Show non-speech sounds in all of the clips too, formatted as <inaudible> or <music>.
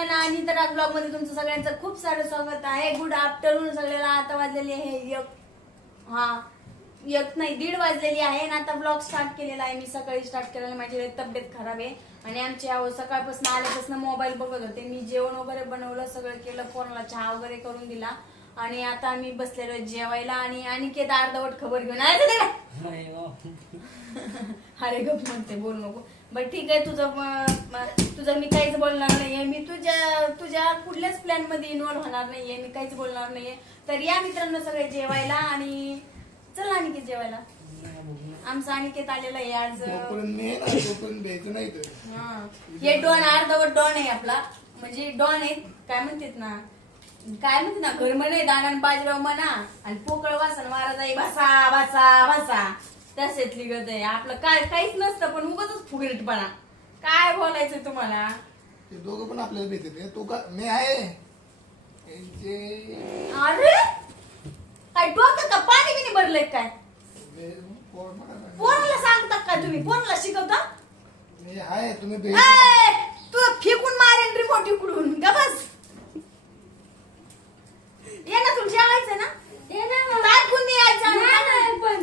सगळ्यांना आणि तर ब्लॉगमध्ये तुमचं सगळ्यांचं खूप सारं स्वागत आहे. गुड आफ्टरनून सगळ्याला. आता वाजलेली आहे एक हा एक नाही दीड वाजलेली आहे आणि आता ब्लॉग स्टार्ट केलेला आहे. मी सकाळी स्टार्ट केलेला माझी तब्येत खराब आहे. आणि आमची आहो सकाळपासून आल्यापासून मोबाईल बघत होते. मी जेवण वगैरे बनवलं सगळं केलं कोणाला चहा वगैरे करून दिला. आणि आता आम्ही बसलेलो आहे जेवायला आणि अनिकेत अर्धवट खबर घेऊन आले ते. काय? <laughs> अरे गप म्हणते बोल नको. बर ठीक आहे तुझं तुझं मी काहीच बोलणार नाहीये. मी तुझ्या तुझ्या कुठल्याच प्लॅनमध्ये इन्व्हॉल्व होणार नाहीये. मी काहीच बोलणार नाहीये. तर या मित्रांनो सगळे जेवायला आणि चला अनिकेत जेवायला. आमचा अनिकेत आलेला आहे आज हा. हे डॉन अर्धवट डॉन आहे आपला. म्हणजे डॉन आहे काय म्हणतात ना? काय म्हणते ना घर म्हणे दाना बाजराव म्हणा आणि पोकळ वासन मारा जाई भासा भासा भासा तशातली गत आहे आपलं काय काहीच नसतं पण उगाच फुगीटपणा काय बोलायचं तुम्हाला? ते दोघं पण आपल्याला भेटते तू का मी आहे. यांचे- अरे! काय डोकं का पाणी बिनी भरलंय काय? मी पोर सांगता का तुम्ही? कोणाला शिकवता? मी आहे तुम्ही भेट ए, तू फेकून मारेन रिमोट इकडून का बस ये ना तुला जेवायचं ना काय कुणी यायचं पण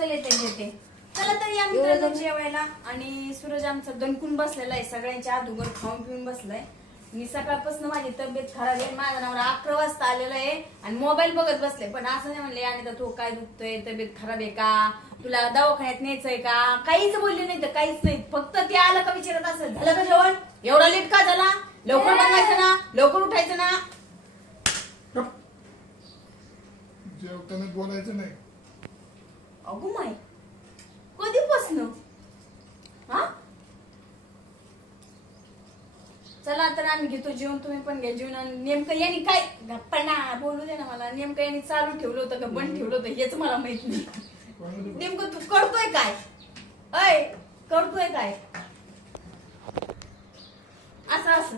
चल येते येते चला तर या मित्रांनो जेवायला. आणि सूरज आमचा दणकून बसलेला आहे. सगळ्यांच्या अगोदर खाऊन पिऊन बसलाय. मी सकाळपासून माझी तब्येत खराब आहे. माझा नवरा अकरा वाजता आलेला आहे. आणि मोबाईल बघत बसले पण असं नाही म्हणले आणि तर तू काय दुखतोय? तब्येत खराब आहे का? तुला दवाखान्यात न्यायचंय का? काहीच बोलले नाही तर काहीच नाही. फक्त ते आलं का विचारत असं झालं का जेवण? एवढा लेट का झाला? लवकर बनवायचं ना? लवकर उठायचं ना? जेवताना बोलायचं नाही. अगु माय कधी बसन चला तर आम्ही घेतो जेवण तुम्ही पण घ्या जेवण. आणि नेमकं यांनी काय? गप्पाना बोलू दे ना मला. नेमकं यांनी चालू ठेवलं होतं का बंद ठेवलं होतं हेच मला माहीत नाही. नेमकं तू करतोय काय? अय करतोय काय? असं असं.